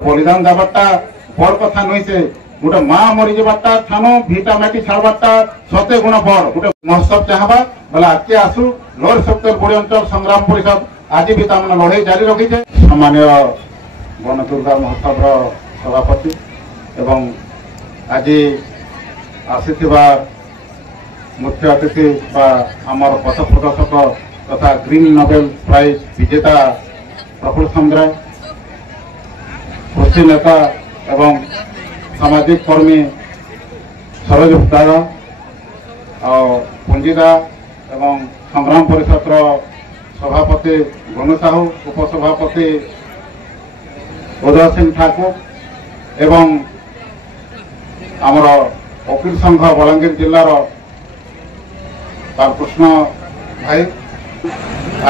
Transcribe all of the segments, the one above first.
बलिदान देवाटा बड़ कथा नुई से गोटे माँ मरी जावाटा ठानो भिटा माटी छाड़वाटा सते गुण बड़ गोटे महोत्सव चाहबा बोले आगे आसू लोअर सेक्टर बुढ़ी अंचल संग्राम परिषद आज भी तमाम लड़ाई जारी रखी है। सामान्य गण दुर्गा महोत्सव सभापति एवं आज आसीथिबा मुख्य अतिथि आमर पथ प्रदर्शक तथा ग्रीन नोबेल प्राइज विजेता प्रफुल्ल सामग्राय, कृषि नेता एवं सामाजिक कर्मी सरोज दादा और पुंजीदा एवं संग्राम परिषद सभापति गणु साहू, उपसभापति उदय सिंह ठाकुर एवं आमर वकील संघ बलांगीर जिलार बालकृष्ण भाई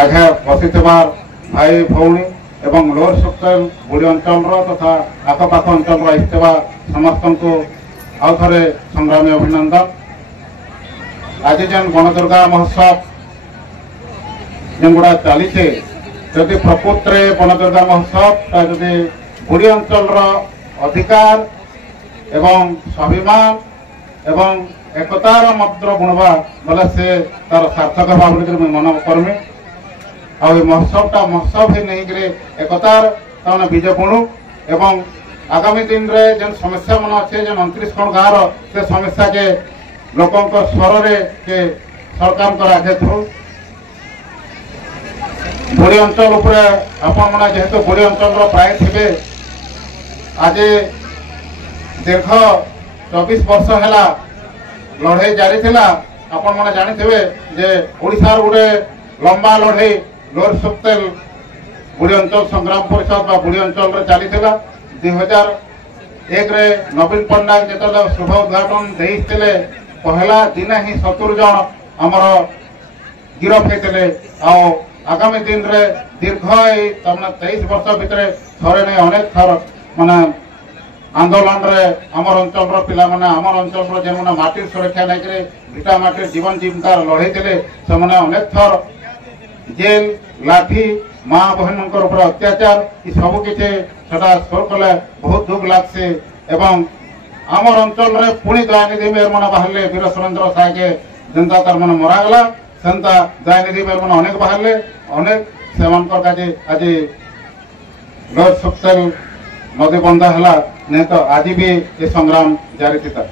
आगे बसी भाई भौणी एवं लोअर सेक्टर बुढ़ी अंचल तथा आखपाख अंचल आसवा समस्त को आउ थे संग्रामी अभिनंदन। आज जेन गणदुर्गा महोत्सव जेनगुड़ा चली जदि प्रकृत में गणदुर्गा महोत्सव जदि बुढ़ी अंचल अधिकार एवं स्वाभिमान एवं एकतार मंत्र बुणवा बोले से तार सार्थक भाव मन करमी आ महोत्सव ही नहीं कि एकतार तमाम बीज बुणु एवं आगामी दिन रे जेन समस्या मन अच्छे जेन 29 खंड गाँव से समस्या के लोकों स्वर के सरकार आगे थू बुढ़ी अंचल आपण मैंने जेहेतु बुढ़ी अंचल प्राय थे आज दीर्घ 24 वर्ष है लड़ाई जारी थिला। आपण मैंने जानी जे ओडिशार गोटे लंबा लड़ाई लोअर सेक्टर बुढ़ी अंचल संग्राम परिषद बुढ़ी अंचल चली 2001 रे नवीन पट्टनायक जो शुभ उद्घाटन देते पहला दिन ही 70 जन आमर गिरफ होते आगामी दिन रे दीर्घ 23 वर्ष भितर थरे नहीं अनेक थर माने आंदोलन रे आमर अंचल पिला माने आमर अंचल जेन माने माटी सुरक्षा नहीं भिटा माटी जीवन जीविकार लड़े से अनेक थर जेल लाठी माँ बहन ऊपर अत्याचार ये सब किसी स्वर कले बहुत दुख लगसे एवं आमर अंचल रे पुणी दयानिधि मेयर मैंने बाहर वीर सुरेंद्र साय के जनता तार मैंने मरागला सेन्ता दयानिधि मेयर मैंने अनेक बाहर अनेक से आज लोअर सेक्टर नदी बंधा है नहीं तो आज भी ये संग्राम जारी था।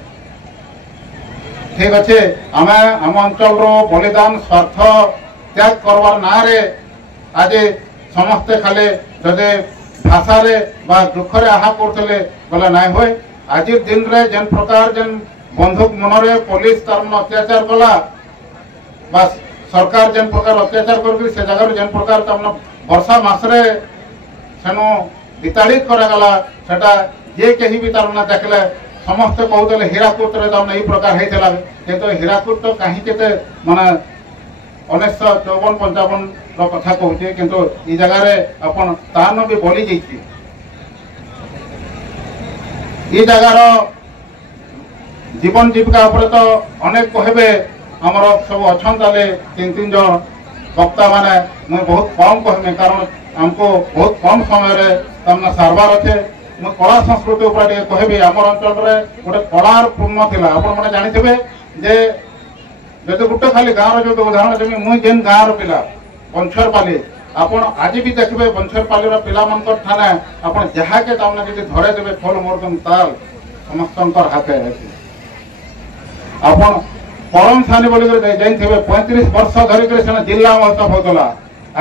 ठीक अच्छे आम आम अंचल बलिदान स्वार्थ त्याग करवार ना रे आज समस्ते खाली जदि भाषा रे बा दुख रे आहा करते बोले ना हुए आज दिन रे जेन प्रकार जेन बंधुक मनरे पुलिस तार मन अत्याचार कला बा सरकार जेन प्रकार अत्याचार कर से जगह जेन प्रकार तमन वर्षा मासरे सेनु विताड़ित करागला सेटा जे कहीं भी तार मन देखले समस्ते कहते हीराकुद रे तमन यही प्रकार होता किंतु हीराकुद तो कहीं के माने 1954-55 कथा कहूचे किंतु ये जगह अपन तान भी बोली जाइए ये जगार जीवन जीविका उपर तो अनेक कहबे आमर सब अच्छा 3 जन वक्ता माने मुझे बहुत कम कहमी कारण हमको बहुत कम समय तमने सारबार अच्छे मुझे कला संस्कृति उपर कहबी आमर अंचल गोटे कलार पूर्ण थिला आपण मैंने जानी जे जब गोटे खाली गाँव जो उदाहरण देवी मुझे जेन गाँव पिला बंछरपाली आपण आज भी देखिए बंछरपाली पिला मन थाना आपण जहाँ के तमने जी धरे देवे खोल मोरदम ताल समस्त हाथे आपण परम सानी बोल जाइए 35 वर्ष धरिक जिला महोत्सव होता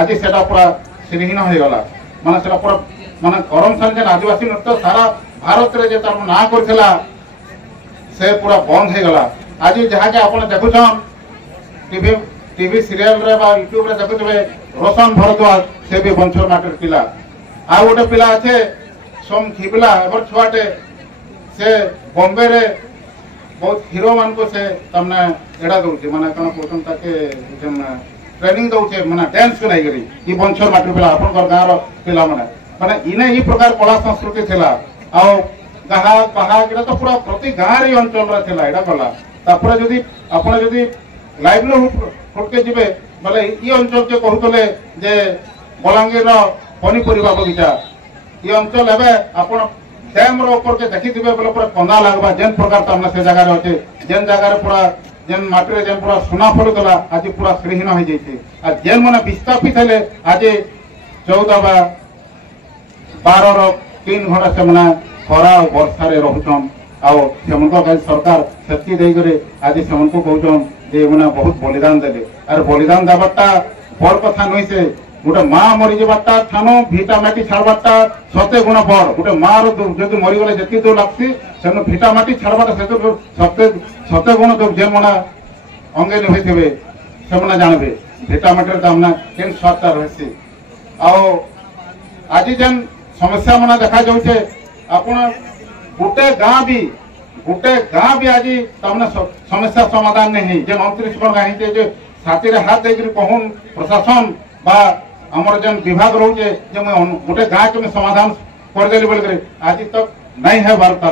आज से पूरा श्रीहीन हो गला माने से पूरा माने करम सानी जेन आदिवासी नृत्य सारा भारत रे जे तार ना करथिला से पूरा बंद हो गला। आज जहाँ के आपण देखुछन टीवी सीरियल रे बा यूट्यूब रे देखुथबे रोशन भरद्वाज से भी बंछर माटर पिला आ गोटे पिला अच्छे सोम खिबला एबर छुआटे से बॉम्बे रे बहुत हीरो मान को से तमने एडा दउचे माने कन पोतन ताके जन ट्रेनिंग दउचे माने डांस को नहीं करी ई बंछर माटर पिला अपन घर गाँव पिला माने इने ई प्रकार कला संस्कृति थिला आ गाहा पहा केटा तो पूरा प्रति गाँव रे अंचल रे थिला एडा कला तापर जदी आपण जदी लाइवलीहुड फटके जीवे बोले ये अंचल के कहते जे बलांगीर पनीपरिया बगीचा ये अंचल एवं आप डैम ऊपर के देखिथे बोले पूरा कंदा लगवा जेन प्रकार तमने से जगह अच्छे जेन जगह पूरा जेन माटी जेन पूरा सुना पड़ूला आज पूरा श्रीहीन हो जाइए आ जेन मैंने विस्थापित हेले आज 14 बा 12 3 घंटा से खरा और वर्षार रोचन आउ सरकार सेफ्टी देकर आज से कहन जे मैंने बहुत बलिदान देले आर बलिदान देवाटा बड़ कथा नुई से गोटे माँ मरी जावाटा थानो भिटामाटी छाड़बाटा सते गुण बड़ गोटे माँ रदि मरीगले जी दूर लगसी से भिटामाटी छाड़बाटा से सते गुण दुख जेन मैंने अंगे निभे थे से जानवे भिटामाटी दामना केन स्वादटा रही आज जेन समस्या मैंने देखा जाऊे आपण गोटे गाँ भी आज तमने समस्या समाधान नहीं जे 29 गण गाँ जे छाती हाथ देकर कहून प्रशासन बा आमर जेन विभाग रोचे गोटे गाँ के समाधान करदेली बोल आज तक नहीं है वार्ता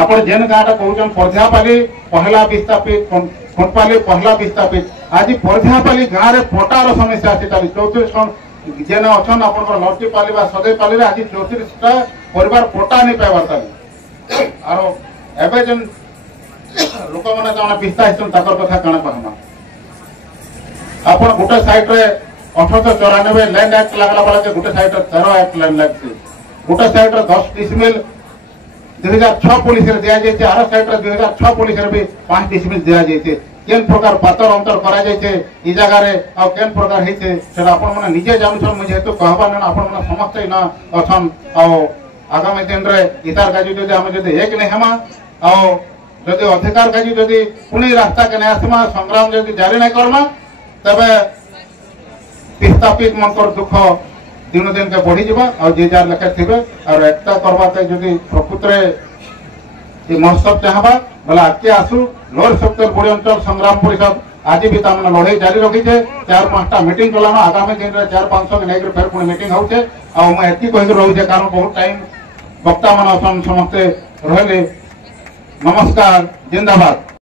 आप जेन गाँटा कहन परझापाली पहला विस्थापित खुंटपाली पहला विस्थापित आज परझापाली गाँव में पटार समस्या अच्छी 34 गण जेन अच्छा आप लट्टीपाली सदैपाली आज 34टा परिवार पटा नहीं पाइबार आर एवं जेन लोक मैंने पिस्ता कथा कण कहमा आप गोटे साइड रे 1894 लैंड एक्ट लगला बेला गोटे साइड 13 एक्ट लैंड लगे गोटे साइड 10 डिसमिल 2006 पुलिस रे दिया जाइए आर साइड 2006 पुलिस रे भी 5 डिसमिल दिया जाइए केन प्रकार पातर अंतर करा जाइए ई जगह रे आ केन प्रकार हेते सेटा आपण माने निजे जानछन मुझे हेतु कहबा न आपण माने समस्त ना अछन आ आगामी दिन रे इतार काजी जदि हम जदि एक नहीं हमा आ जदि अधिकार काजी जदि पुणी रास्ता के नहीं आसमा संग्राम जदि जारी नहीं करमा तबे विस्थापित मनकर दुख दिन दिन के बढ़ी जावा और जे जार लेखा थे और एकता करवा जदि प्रकृत ये महोत्सव चाहबा बोला आगे आसू लोअर सेक्टर बुढ़ी अंचल संग्राम परिषद आज भी तमने लड़े जारी रखीचे 4-5टा मीटिंग कलान आगामी दिन में 400-500 लेकर फिर पुणी मीटिंग होचे और मैं एति कहिक रहूचे कारण बहुत टाइम वक्ता मान समस्ते रहे। नमस्कार, जिंदाबाद।